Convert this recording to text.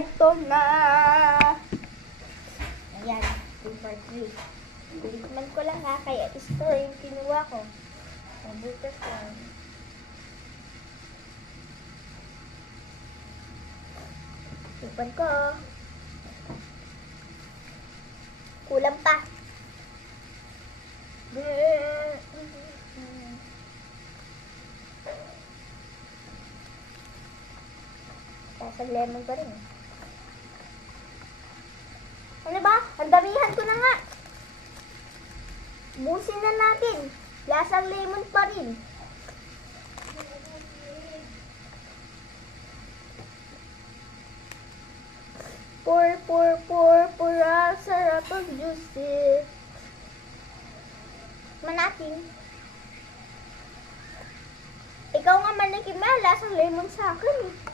Eto na. Ayan, 2 for 3. Bilikman ko lang ha, kaya store yung kinuha ko. Mabutas lang. Tikman ko. Kulang pa. Lasang lemon pa rin. Ano ba? Ang damihan ko na nga. Busin na natin. Lasang lemon pa rin. Pour, sarap ang juicy. Manating. Ikaw nga manikim na, lasang lemon sa akin eh.